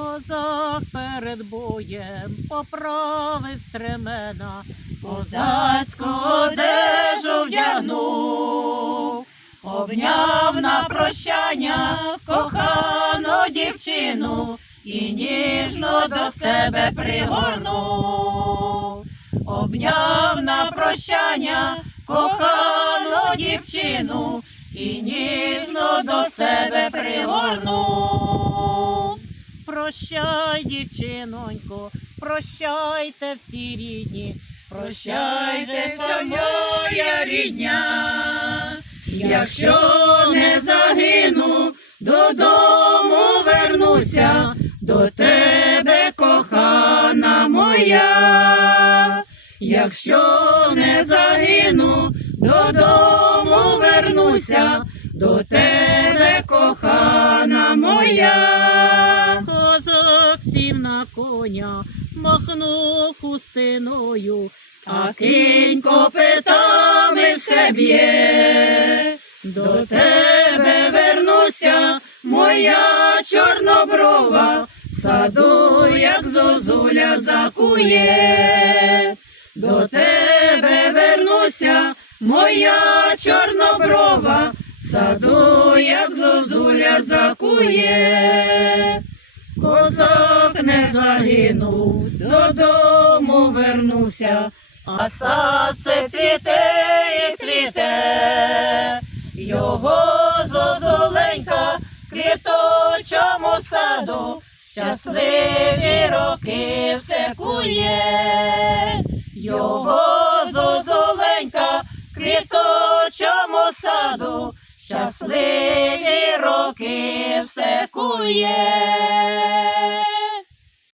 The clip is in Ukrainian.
Козак перед боєм поправив стремена, козацьку одежу вдягнув, обняв на прощання кохану дівчину і ніжно до себе пригорнув, обняв на прощання кохану дівчину і ніжно до себе пригорнув. Прощай, дівчинонько, прощайте всі рідні, прощайте, моя рідня. Якщо не загину, додому вернуся, до тебе, кохана моя. Якщо не загину, додому вернуся, до тебе, кохана моя. Сів на коня, махнув хустиною, а кінь копитами все б'є. До тебе вернуся, моя чорноброва, в саду, як зозуля закує. До тебе вернуся, моя чорноброва, саду, як зозуля закує. Козак не загинув, додому вернувся, а все цвіте і цвіте. Його зозуленька в квіточому саду, щасливі роки все кує. Його зозуленька в квіточому саду, щасливі роки все кує.